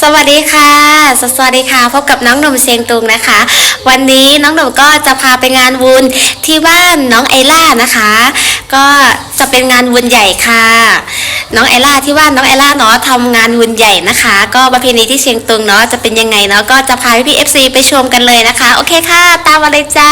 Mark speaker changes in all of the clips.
Speaker 1: สวัสดีค่ะ สวัสดีค่ะ พบกับน้องหนุ่มเชียงตุงนะคะ วันนี้น้องหนุ่มก็จะพาไปงานบุญที่บ้านน้องไอล่านะคะ ก็จะเป็นงานบุญใหญ่ค่ะ น้องไอล่าที่ว่านน้องไอล่าเนาะทำงานบุญใหญ่นะคะ ก็ประเพณีที่เชียงตุงเนาะจะเป็นยังไงเนาะก็จะพาพี่เอฟซีไปชมกันเลยนะคะ โอเคค่ะ ตามมาเลยจ้า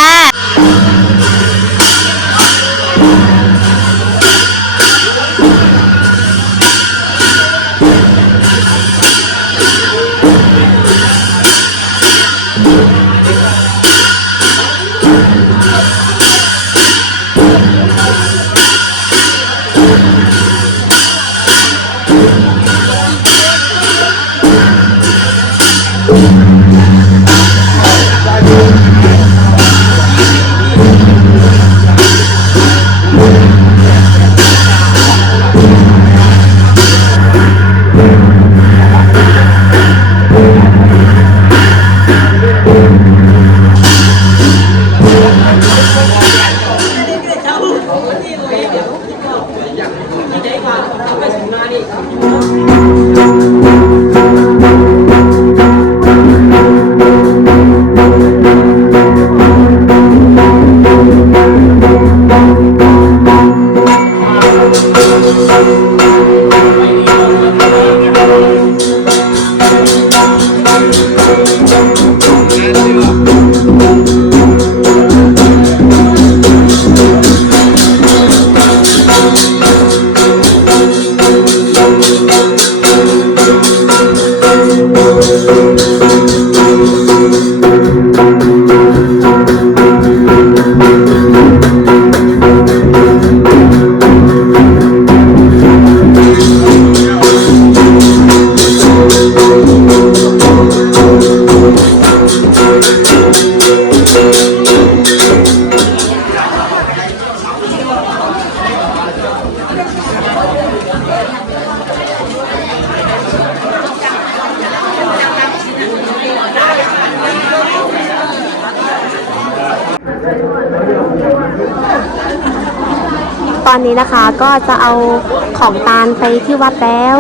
Speaker 1: ตอนนี้นะคะก็จะเอาของตาลไปที่วัดแล้ว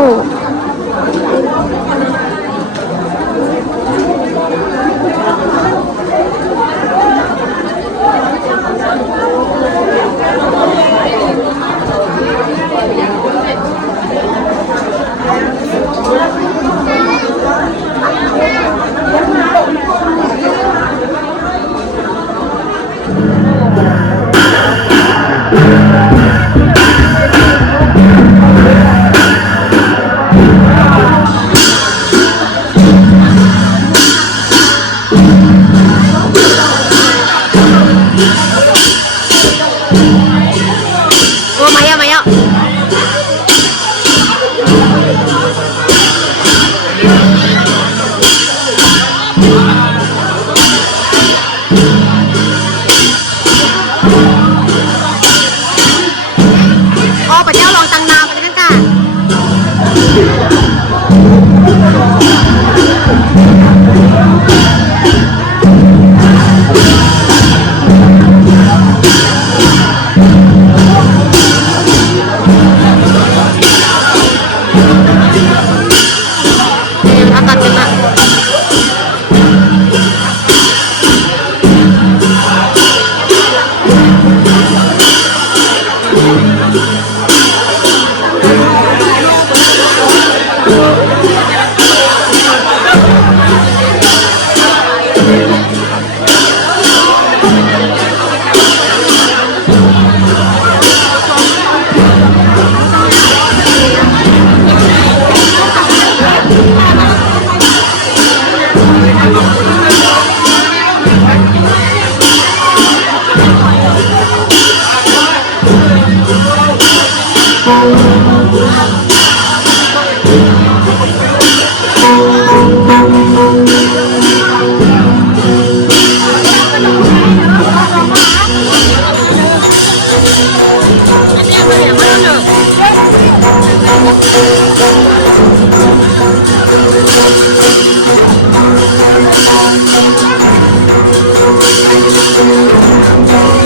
Speaker 2: 背书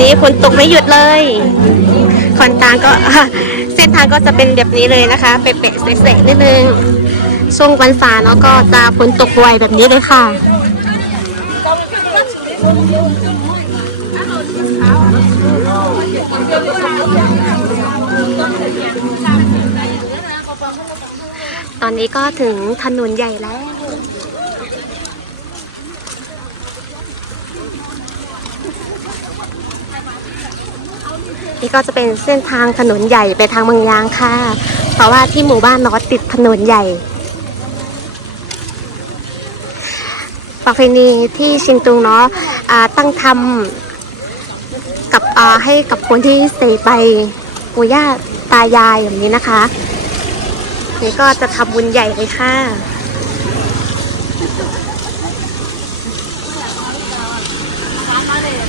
Speaker 2: นี้
Speaker 3: ฝนตกไม่หยุดเลยคอนตางก็เส้นทางก็จะเป็นแบบนี้เลยนะคะ เปะๆเสะๆนิดนึง ช่วงวันฝาเนาะก็จะฝนตกไวแบบนี้เลยค่ะ ตอนนี้ก็ถึงถนนใหญ่แล้ว นี่ก็จะเป็นเส้นทางถนนใหญ่ไปทางเมืองยางค่ะ เพราะว่าที่หมู่บ้านนอตติดถนนใหญ่ ประเพณีที่ชิงตุงเนาะตั้งทำกับให้กับคนที่เสียไปปู่ย่าตายายแบบนี้นะคะ นี่ก็จะทำบุญใหญ่เลยค่ะ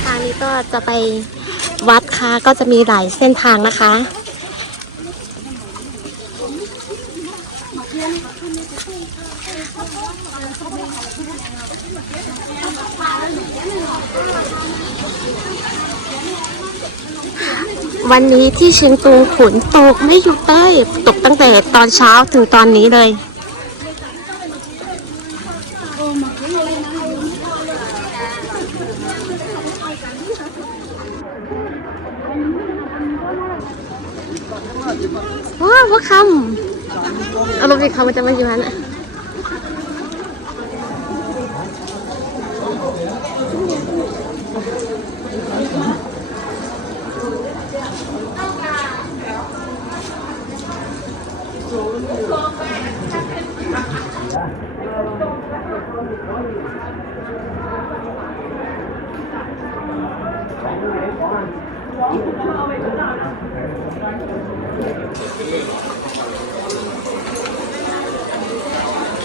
Speaker 3: ทางนี้ก็จะไป วัดค่ะก็จะมีหลายเส้นทางนะคะ วันนี้ที่เชียงตุงฝนตกไม่หยุดเลยตกตั้งแต่ตอนเช้าถึงตอนนี้เลย ว้าวว่าคำเอารมณ์สิเขามันจะมาอยู่นั้นอะ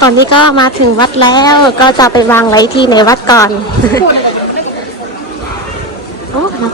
Speaker 3: ตอนนี้ก็มาถึงวัดแล้วก็จะไปวางไว้ที่ในวัดก่อน โอ้นับ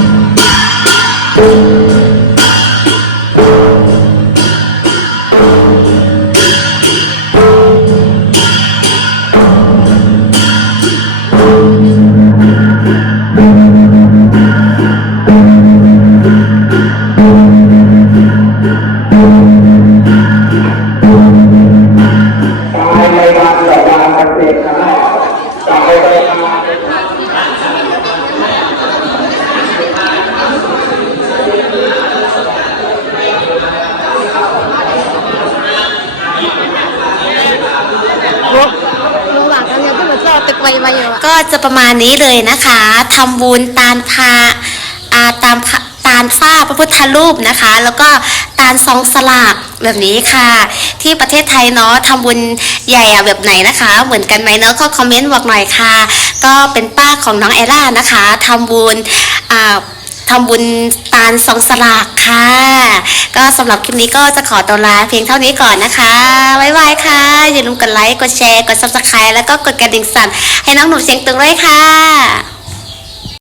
Speaker 3: วไวก็จะประมาณนี้เลยนะคะทำบุญตานพาอาตามพระตานฝ้าพระพุทธรูปนะคะ แล้วก็ตานซองสลากแบบนี้ค่ะ ที่ประเทศไทยเนาะทำบุญใหญ่อะแบบไหนนะคะ เหมือนกันไหมเนาะก็คอมเมนต์บอกหน่อยค่ะ ก็เป็นป้าของน้องเอล่านะคะทำบุญอ่า ทำบุญตาลสองสลากค่ะ ก็สำหรับคลิปนี้ก็จะขอตัวลาเพียงเท่านี้ก่อนนะคะบ๊ายบายค่ะ อย่าลืมกดไลค์ กดแชร์ กดซับสไครต์แล้วก็กดกระดิ่งสั่นให้น้องหนูเสียงตึงด้วยค่ะ